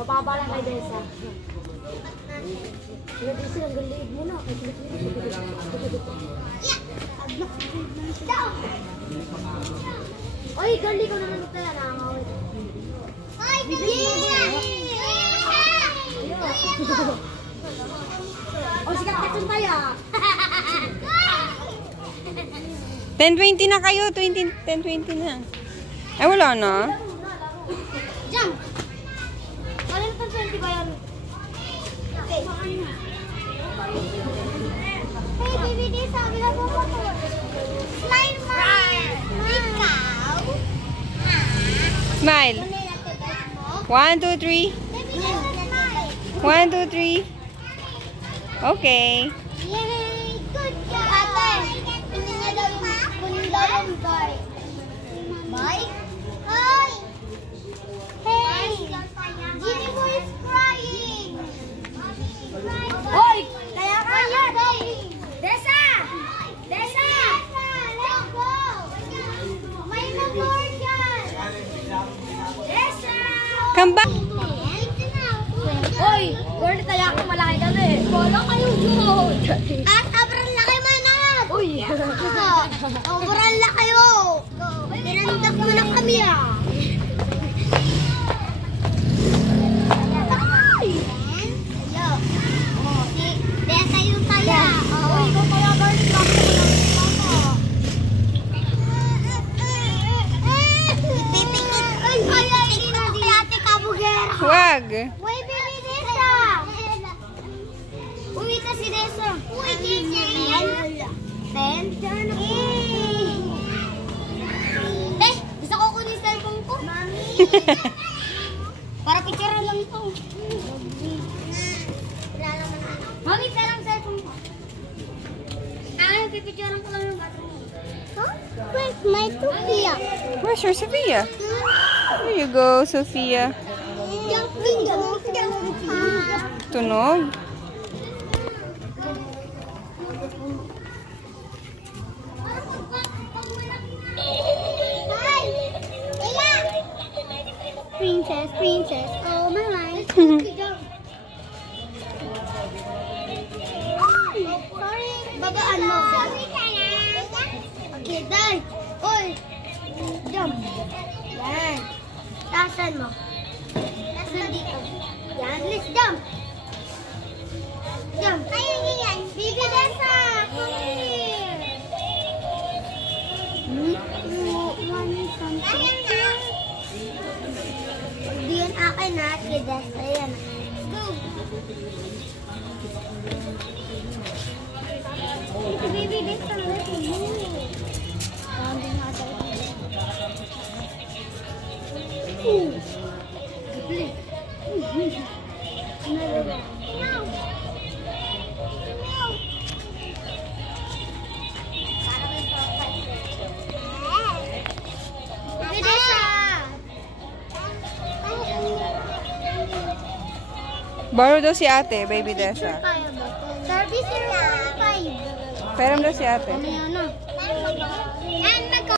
Mababa lang kay Desa. Desa, ang galing mo na. Oy, gali ko naman ito yan. Nakangawin. Oy, gali! O, sikat katsun tayo. 10:20 na kayo. 10:20 na. Ay, wala na. Jump! Wala na 20 ba yan? Okay. Hey, baby, di sabi na po ko. Smile mo! Ikaw? Smile. 1, 2, 3. 1, 2, 3. Okay. Yay! Good job! Ate, kunin na daw yung boy. Boy? Hi! Hey! Ginny boy is crying! Hoy! Kaya ka yan! Desa! Desa! Let's go! May na-board yan! Desa! Come back. Hoy! Gordon, kaya ako malaki kami. Wala kayo yun! At sobrang laki mo na! Uy! Sobrang laki mo! Tinandak mo na kami ah! Desa yung taya! Uy, ikaw kaya Gordon, Wag. uy, baby Desa! Uy, ito si Desa! Uy, Desa! 10? Eh, gusto ko kunin yung cellphone ko. Mami! Para picture lang ito. Mami, pera ang cellphone ko. Pipicture ko lang yung bathroom. Huh? Where's my Sophia? Where's your Sophia? There you go, Sophia. Tunog. Princess, princess, oh my life. Sorry, babaan mo. Okay, done. Oy, jump. Yan. Tasan mo. Tasan dito. Yan, let's jump. Jump. Ayun yan. Baby Desa, come here. Hindi yan akin ha, kay Desa yan. Go. Baby Desa, let's move. Borrow daw si ate, baby Desa. Service 5. Peram daw si ate. Ano yan?